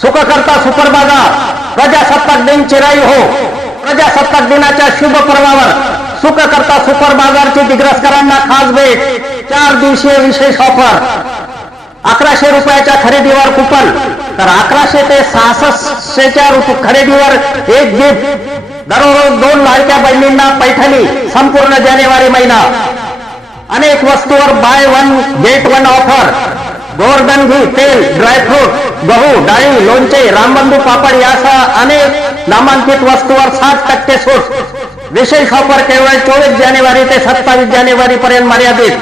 सुखकर्ता super बाजार प्रजासत्ताक दिन चिराई हो. प्रजासत्ताक दिनाच्या शुभ पर्वावर सुखकर्ता सुपर बाजारची दिग्रसकरांना खास भेट. चार दिवसीय विशेष ऑफर. अकराशे रुपयाच्या खरेदीवर कुपन. तर अकराशे ते सहासष्टच्या खरेदीवर एक गिफ्ट दररोज दोन लाडक्या बहिणींना पैठणी संपूर्ण जानेवारी महिना. अनेक वस्तूवर buy one get one offer Govardhan घी तेल ड्रायफ्रूट गहू डाळी लोणचे रामबंधू पापड यासह अनेक नामांकित वस्तूवर सात टक्के सूट. विशेष ऑफर केवळ चोवीस जानेवारी ते सत्तावीस जानेवारी पर्यंत मर्यादित.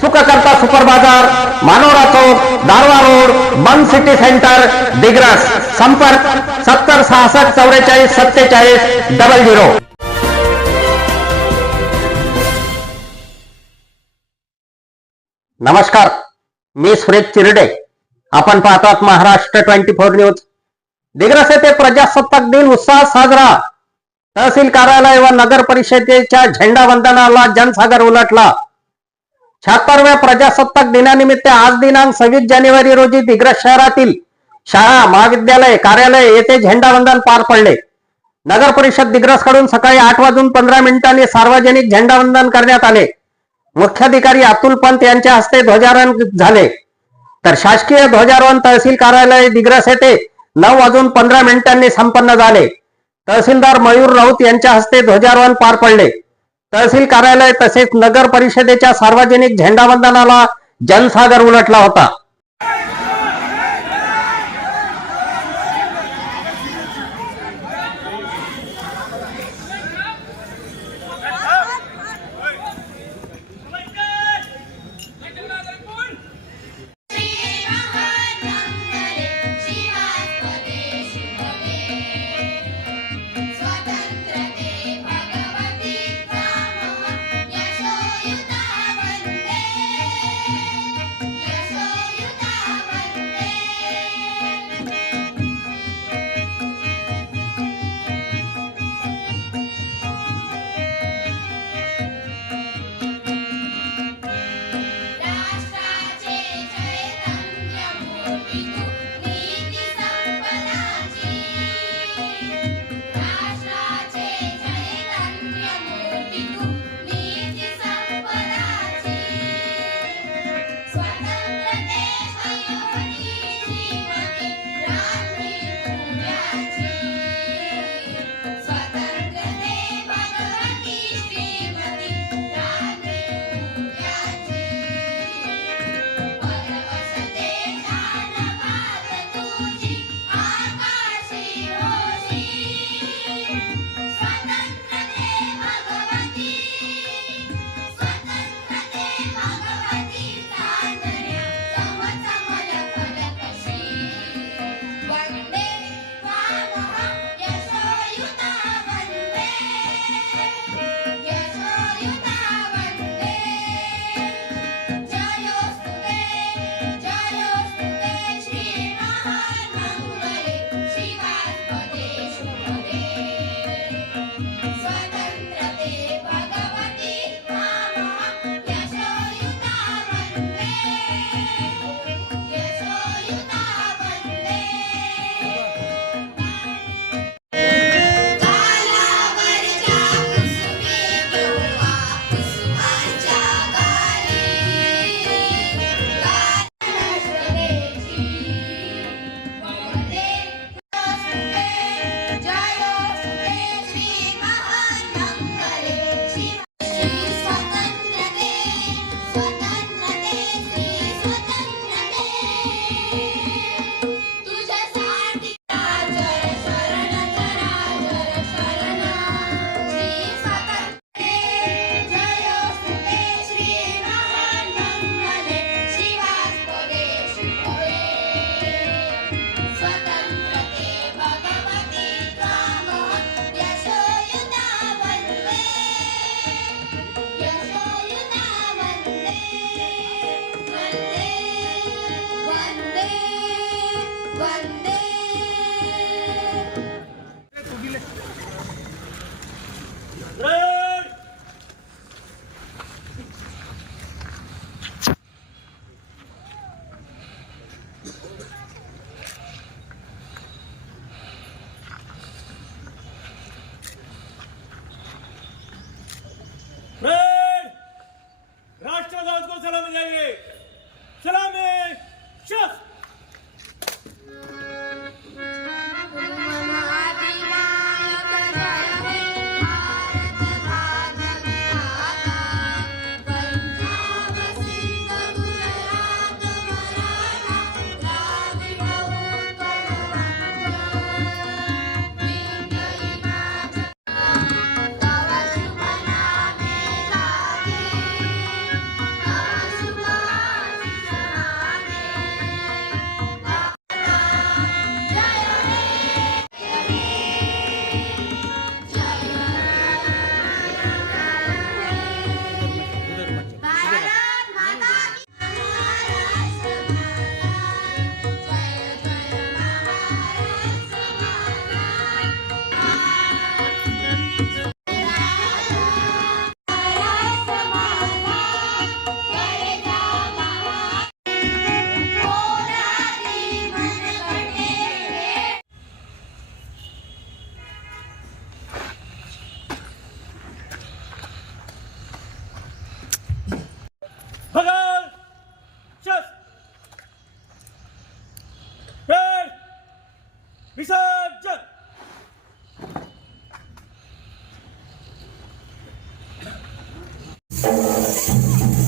सुखकर्ता सुपर बाजार मानोरा चौक दारवा रोड बन सिटी सेंटर दिग्रस. संपर्क सत्तर सहासष्ट चौवेचाळीस सत्तेचाळीस डबल झिरो. नमस्कार. मी सुरेश चिरडे. आपण पाहतात Maharashtra twenty four news. Digras येथे प्रजासत्ताक दिन उत्साहात साजरा. तहसील कार्यालय व नगर परिषदेच्या झेंडा वंदनाला जनसागर उलटला. शहात्तरव्या प्रजासत्ताक दिनानिमित्त आज दिनांक सव्वीस जानेवारी रोजी दिग्रस शहरातील शाळा महाविद्यालय कार्यालय येथे झेंडावंदन पार पडले. नगर परिषद दिग्रसकडून सकाळी आठ वाजून पंधरा मिनिटांनी सार्वजनिक झेंडावंदन करण्यात आले. मुख्याधिकारी अतुल पंत यांच्या हस्ते ध्वजारोहण झाले. तर शासकीय ध्वजारोहण तहसील कार्यालय दिग्रस येथे नऊ वाजून पंधरा मिनिटांनी संपन्न झाले. तहसीलदार मयूर राऊत यांच्या हस्ते ध्वजारोहण पार पडले. तहसील कार्यालय तसेच नगर परिषदेच्या सार्वजनिक झेंडावंदनाला जनसागर उलटला होता. I do. राष्ट्र ध्वज को सलामी जाइए। सलामी शस्त्र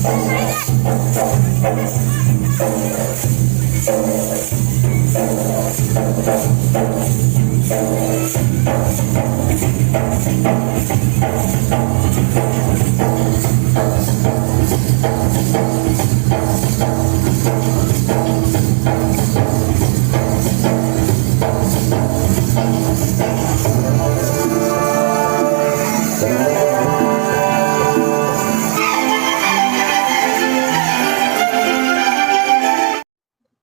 Bye.